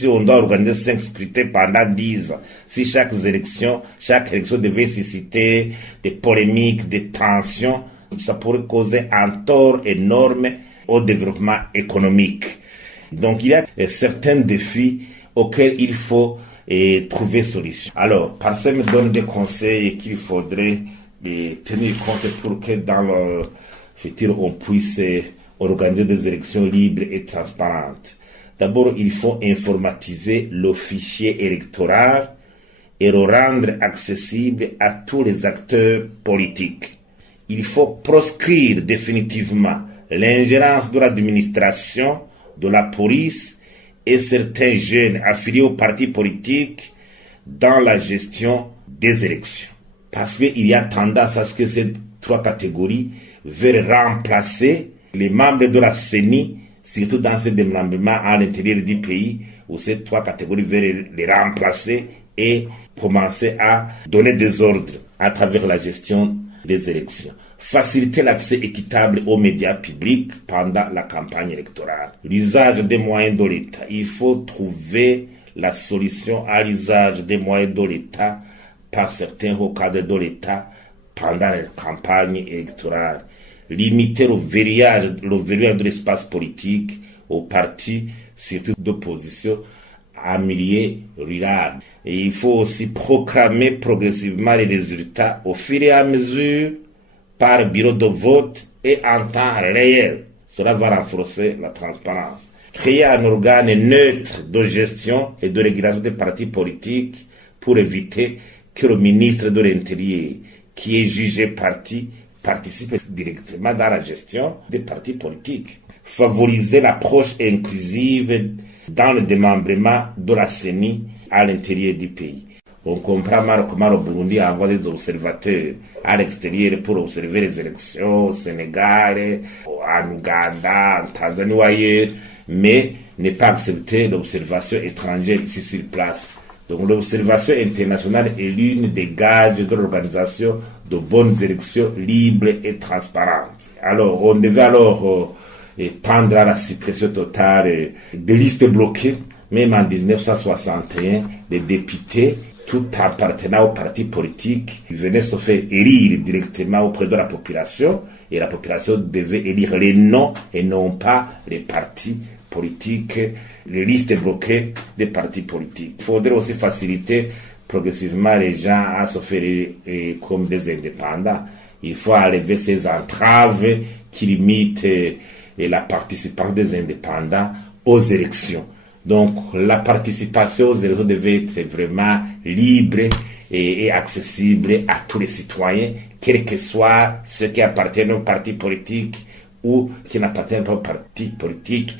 si on doit organiser 5 scrutins pendant 10 ans, si chaque élection devait susciter des polémiques, des tensions, ça pourrait causer un tort énorme au développement économique. Donc il y a certains défis auxquels il faut trouver solution. Alors, Parsem me donne des conseils qu'il faudrait tenir compte pour que dans le futur on puisse organiser des élections libres et transparentes. D'abord, il faut informatiser le fichier électoral et le rendre accessible à tous les acteurs politiques. Il faut proscrire définitivement l'ingérence de l'administration, de la police et certains jeunes affiliés aux partis politiques dans la gestion des élections. Parce qu'il y a tendance à ce que ces 3 catégories veulent remplacer les membres de la CENI, surtout dans ce démembrement à l'intérieur du pays, où ces 3 catégories veulent les remplacer et commencer à donner des ordres à travers la gestion des élections. Faciliter l'accès équitable aux médias publics pendant la campagne électorale. L'usage des moyens de l'État. Il faut trouver la solution à l'usage des moyens de l'État par certains hauts cadres de l'État pendant la campagne électorale. Limiter le verrouillage de l'espace politique aux partis, surtout d'opposition, en milieu rural. Et il faut aussi proclamer progressivement les résultats au fur et à mesure par bureau de vote et en temps réel. Cela va renforcer la transparence. Créer un organe neutre de gestion et de régulation des partis politiques pour éviter que le ministre de l'Intérieur, qui est jugé parti, participe directement dans la gestion des partis politiques. Favoriser l'approche inclusive dans le démembrement de la CENI à l'intérieur du pays. On comprend mal comment le Burundi envoie des observateurs à l'extérieur pour observer les élections au Sénégal, en Ouganda, en Tanzanie ou ailleurs, mais ne pas accepter l'observation étrangère ici sur place. Donc l'observation internationale est l'une des gages de l'organisation de bonnes élections libres et transparentes. Alors on devait tendre à la suppression totale des listes bloquées. Même en 1961, les députés, tout appartenant au parti politique, venaient se faire élire directement auprès de la population, et la population devait élire les noms et non pas les partis politiques, les listes bloquées des partis politiques. Il faudrait aussi faciliter progressivement les gens à se faire comme des indépendants. Il faut enlever ces entraves qui limitent la participation des indépendants aux élections. Donc la participation aux élections devait être vraiment libre et accessible à tous les citoyens, quels que soient ceux qui appartiennent au parti politique ou qui n'appartiennent pas au parti politique.